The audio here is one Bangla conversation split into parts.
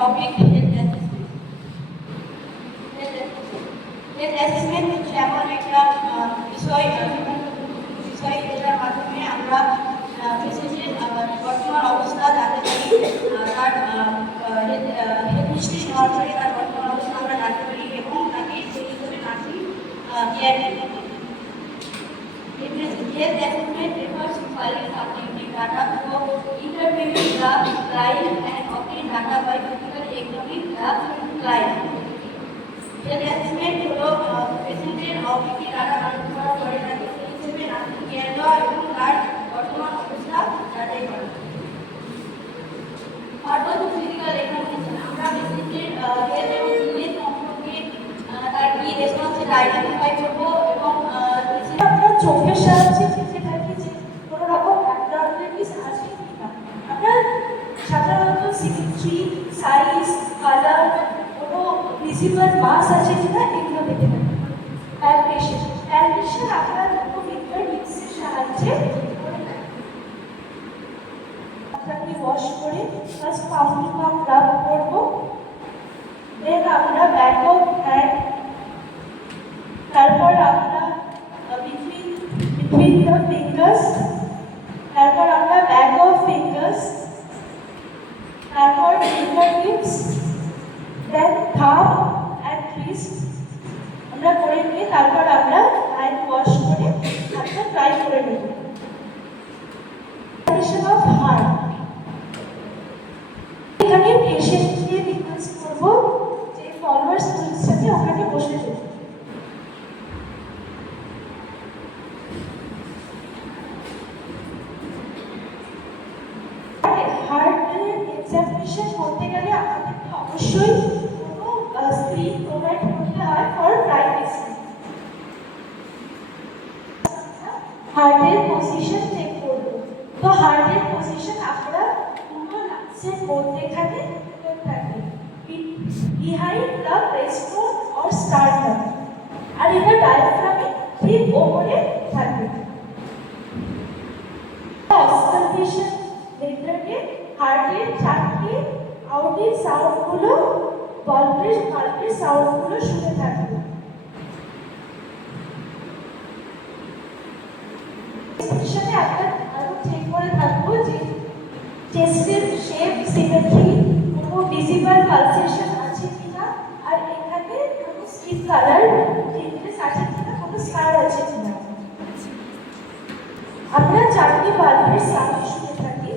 topic health assessment. Health assessment হচ্ছে এমন একটা বিষয় যেটার মাধ্যমে আমরা পেশেন্টের বর্তমান অবস্থা জানতে পারি, তার হেলথ হিস্ট্রি নেওয়ার পরে তার বর্তমান অবস্থা আমরা জানতে পারি এবং তাকে সেই হিসেবে নার্সিং কেয়ার দিতে পারি। Health assessment refers to filing subjective data for interviewing the client and obtain data by physically examining the client. Health assessment হলো পেশেন্টের অবজেক্টিভ ডাটা কালেক্ট করার পরে তাকে সেই হিসেবে নার্সিং কেয়ার দেওয়া এবং তার বর্তমান অবস্থা যাচাই করা। পারপাস অফ ফিজিক্যাল এক্সামিনেশন, আমরা পেশেন্টের হেলথ এবং ইলনেস সম্পর্কে তার কি রেসপন্স সেটা আইডেন্টিফাই করবো এবং আপনার চোখের সাহায্যে দেখে থাকি যে কোনো রকম অ্যাবনর্মালিটিস আছে কিনা। আমরা সাধারণত সিমেট্রি, সাইজ, কালার, কোনো ভিজিবল মাস আছে কিনা এগুলো দেখে থাকি। প্যালপেশন আমরা ফিঙ্গার টিপসের সাহায্যে আপনাকে ওয়াশ করে ফার্স্ট পাম্প রাব করবো। দেন আমরা ব্যাক অফ হ্যান্ড, তারপর আমরা between the fingers, তারপর আমরা back of fingers, তারপর fingertips, then thumb and wrist আমরা করে নিয়ে তারপর আমরা হ্যান্ড ওয়াশ করে হাতটা ড্রাই করে নেব। পজিশন অফ হার্ট, এখানে পেশেন্টকে রিকোয়েস্ট করব যে ফলোয়ার্স পজিশনে ওখানে বসে যেতে। এক্সামিনেশন করতে গেলে আমাদেরকে অবশ্যই কোনো স্ক্রিন প্রোভাইড করতে হয় ফর প্রাইভেসি। হার্টের পজিশন চেক করব। তো হার্টের পজিশন আমরা পুরো লাংসের মধ্যেখানে থাকে, বিহাইন্ড দ্য ব্রেস্টবোন অর স্টার্নাম, আর এটা ডায়াফ্রামের ঠিক ওপরে থাকে। অক্সিজেশন মেথডে হার্টের চারটি আউটের সাউন্ডগুলো বাল্বের সাউন্ডগুলো শুনে থাকবে। সেশনে আমরা আরো চেক করে থাকবো যে চেস্টের শেপ, সিমেট্রি, কোনো ভিজিবল পালসেশন আছে কিনা, আর এখানে কোনো স্কিন কালার চেঞ্জেস আছে কিনা, কোনো স্কার আছে কিনা। আমরা চারটি বাল্বের সাউন্ড শুনে থাকি,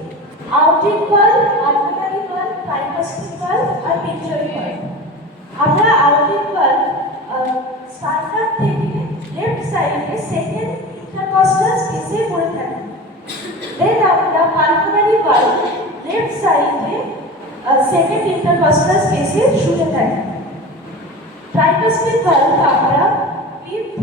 outing bulb, pulmonary bulb, ট্রাইকাস্টিক bulb আর পিঞ্জরি বাল্ব। আমরা আউটিং বাল্ব স্টার্টার থেকে লেফট সাইডে সেকেন্ড ইন্টারকস্টাল স্পেসে পড়ে থাকি। দেন আমরা পালমোনারি বাল্ব লেফট সাইডে সেকেন্ড ইন্টারকস্টাল স্পেসে শুনে থাকি। ট্রাইকাস্টিক বাল্ব আমরা ফিফথ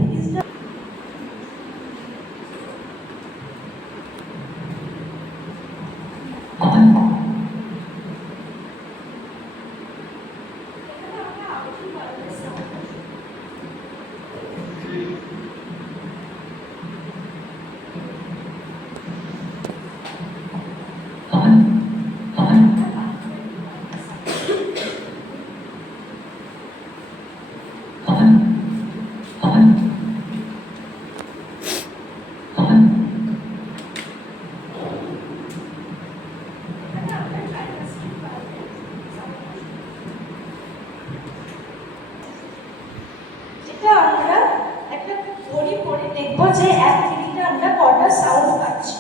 আমরা একটা ঘড়ি পরে দেখবো যে এক মিনিটে আমরা কটা সাউন্ড পাচ্ছি।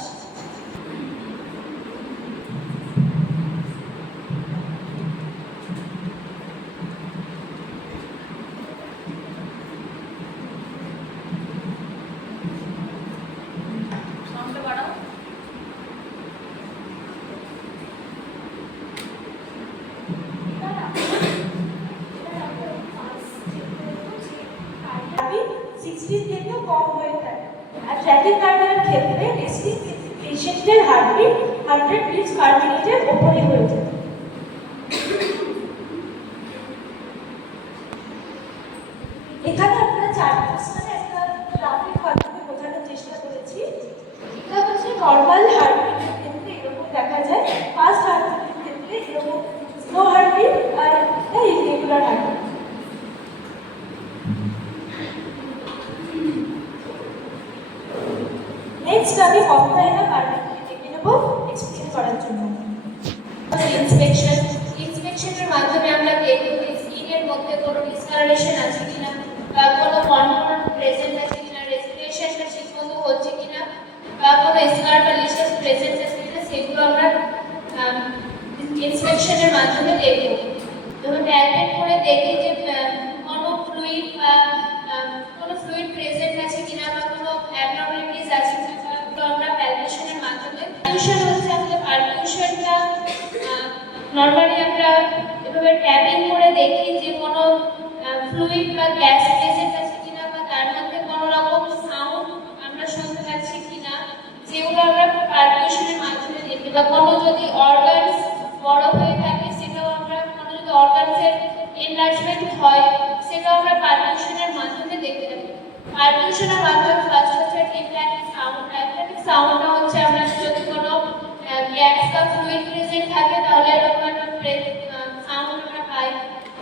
থেকেও কম হয়ে থাকে। আর ট্র্যাকিকার্ডিয়ার ক্ষেত্রে রেস্টিং পেশেন্টের হার্টবিট 100 বিটস পার মিনিটের উপরে হয়ে যায়। এখানে আমরা 4 পার্সেন্ট একটা গ্রাফিক মাধ্যমে বোঝানোর চেষ্টা করেছি। এটা হচ্ছে নর্মাল হার্টবিটের ক্ষেত্রে এরকম দেখা যায়, ফাস্ট হার্টবিটের ক্ষেত্রে এরকম slow heartbeat ventricular heart. Next আমি অফলাইনে কার্ডিওকে ডেকে নেব এক্সপ্লেন করার জন্য। ইন্সপেকশনের মাধ্যমে আমরা দেখব যে স্কিনের মধ্যে কোনো ডিসকালারেশন আছে কিনা বা কোনো কনফার্ম প্রেজেন্ট আছে কিনা, রেসপিরেশনটা ঠিকমতো হচ্ছে কিনা বা কোনো স্কার বা লিশাস প্রেজেন্ট আছে কিনা, সেগুলো আমরা ইন্সপেকশনের মাধ্যমে দেখব। যখন ট্যাবলেট করে দেখি যে কোনো ফ্লুইড বা কোনো ফ্লুইড প্রেজেন্ট আছে কিনা বা কোনো অ্যাবনর্মালিটিস আছে কিনা, তো আমরা প্যালপেশনের মাধ্যমে পারফিউশন হচ্ছে আমাদের পারফিউশনটা নর্মালি আমরা এভাবে ট্যাপিং করে দেখি যে কোনো ফ্লুইড বা গ্যাস প্রেজেন্ট আছে কিনা বা তার মধ্যে কোনো রকম সাউন্ড আমরা শুনতে পাচ্ছি কিনা, যেগুলো আমরা পারফিউশনের মাধ্যমে দেখি। বা কোনো যদি অর্গানস বড় হয়ে থাকে সেটাও আমরা, কোনো যদি অর্গানসের এনলার্জমেন্ট হয় সেটাও আমরা পারফিউশনের মাধ্যমে দেখতে পারি। পারফিউশনের মাধ্যমে ফার্স্ট হচ্ছে টিম্প্যানিক সাউন্ড। টিম্প্যানিক সাউন্ডটা হচ্ছে আমরা যদি কোনো গ্যাস বা ফ্লুইড প্রেজেন্ট থাকে তাহলে এরকম একটা সাউন্ড আমরা পাই।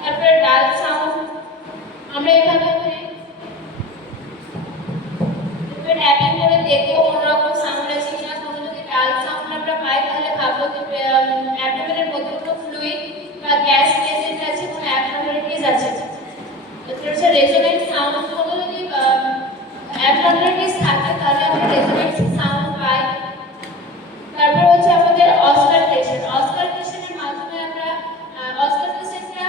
তারপরে ডাল সাউন্ড, আমরা এভাবে ট্যাপিং করে দেখবো কোনো রকম সাউন্ড আছে কিনা। কোনো যদি ডাল সাউন্ড আমরা পাই তাহলে ভাববো যে অ্যাবডোমেনের মধ্যে কোনো ফ্লুইড বা গ্যাস প্রেজেন্ট আছে, কোনো অ্যাবনর্মালিটিস আছে। এটা হচ্ছে রেজোনেন্ট সাউন্ড। কোনো যদি অ্যাবনর্মালিটিস থাকে তাহলে আমরা রেজোনেন্ট সাউন্ড পাই। তারপর হচ্ছে আমাদের অস্কারটেশন। অস্কারটেশনের মাধ্যমে আমরা অস্কারটেশনটা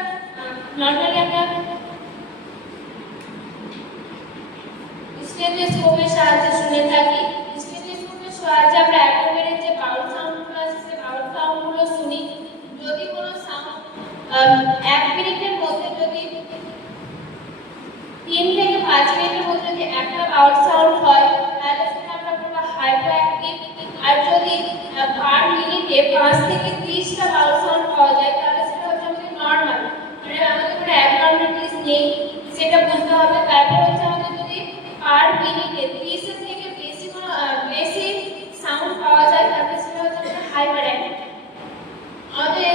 নর্মালি আমরা স্টেথোস্কোপের সাহায্যে শুনে থাকি। স্টেথোস্কোপের সাহায্যে আমরা অ্যাবডোমেনের যে বাউল সাউন্ডগুলো আছে সেই বাউল সাউন্ডগুলো শুনি। যদি কোনো সাউন্ড 1 মিনিটের মধ্যে যদি 3 থেকে 5 মিনিটের মধ্যে যদি একটা বাউল সাউন্ড হয় তাহলে সেটা আমরা বলবো হাইপারঅ্যাক্টিভ। আর যদি পার মিনিটে 5 থেকে 30টা বাউল সাউন্ড পাওয়া যায় তাহলে সেটা হচ্ছে আমাদের নর্মাল, মানে আমাদের কোনো অ্যাবনর্মালিটিস নেই, সেটা বুঝতে হবে। তারপর হচ্ছে আমাদের যদি পার মিনিটে 30 এর থেকে বেশি সাউন্ড পাওয়া যায় তাহলে সেটা হচ্ছে আমাদের হাইপারঅ্যাক্টিভ। আমাদের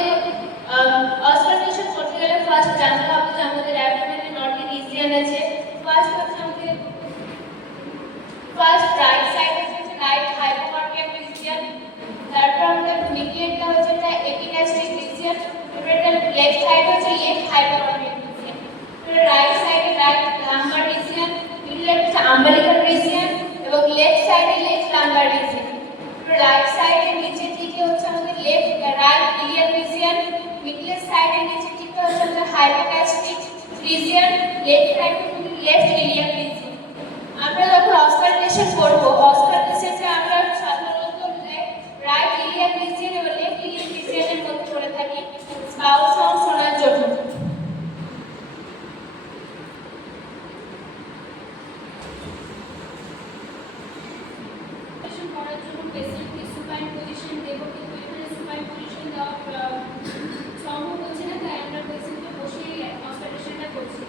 অস্কারটেশন করতে গেলে ফার্স্ট জানতে হবে যে আমাদের অ্যাবডোমেনে 9টি রিজিয়ন আছে। ফার্স্ট হচ্ছে আমাদের রাইট সাইড হচ্ছে রাইট হাইপোকার্ডিয়াল রিজিয়ন। তারপর আমাদের মিডিয়েটটা হচ্ছে এটা এপিগ্যাস্ট্রিক রিজিয়ন। তারপর লেফট সাইড হচ্ছে লেফট হাইপোকার্ডিয়াল রিজিয়ন। রাইট সাইডে রাইট লাম্বার রিজিয়ন, মিডলে হচ্ছে আম্বিলিকাল রিজিয়ন এবং লেফট সাইডে লেফট লাম্বার রিজিয়ন। রাইট সাইডে নিচের দিকে হচ্ছে আমাদের রাইট ইলিয়াক রিজিয়ন, মিডলের সাইডে নিচের দিকে হচ্ছে আমাদের হাইপোগ্যাস্ট্রিক রিজিয়ন, লেফট সাইডে আমাদের লেফট ইলিয়াক রিজিয়ন। আমরা যখন অস্কারটেশন করব, অস্কারটেশনে আমরা সাধারণত রাইট ইলিয়াক রিজিয়ন এবং লেফট ইলিয়াক রিজিয়নের মধ্যে করে থাকি বাউল সাউন্ড শোনার জন্য। করার জন্য পেশেন্টকে সুপাইন পজিশন দেব, কিন্তু এখানে সুপাইন পজিশন দেওয়া সম্ভব হচ্ছে না, তাই আমরা পেশেন্টকে বসেই অপারেশনটা করছি।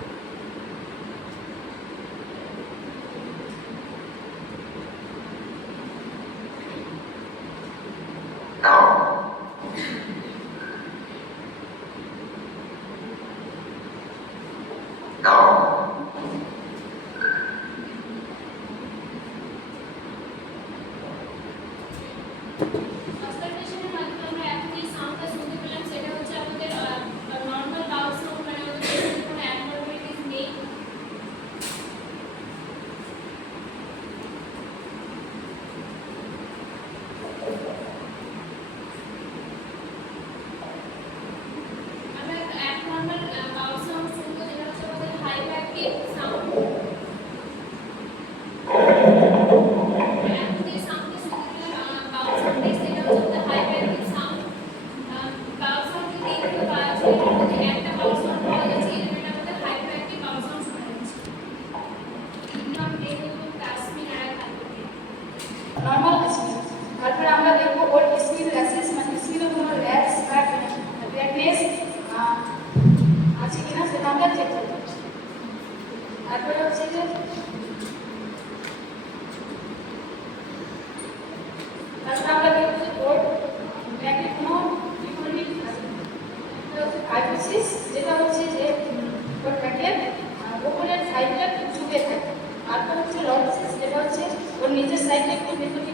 সাইডটা একটু ভেতরে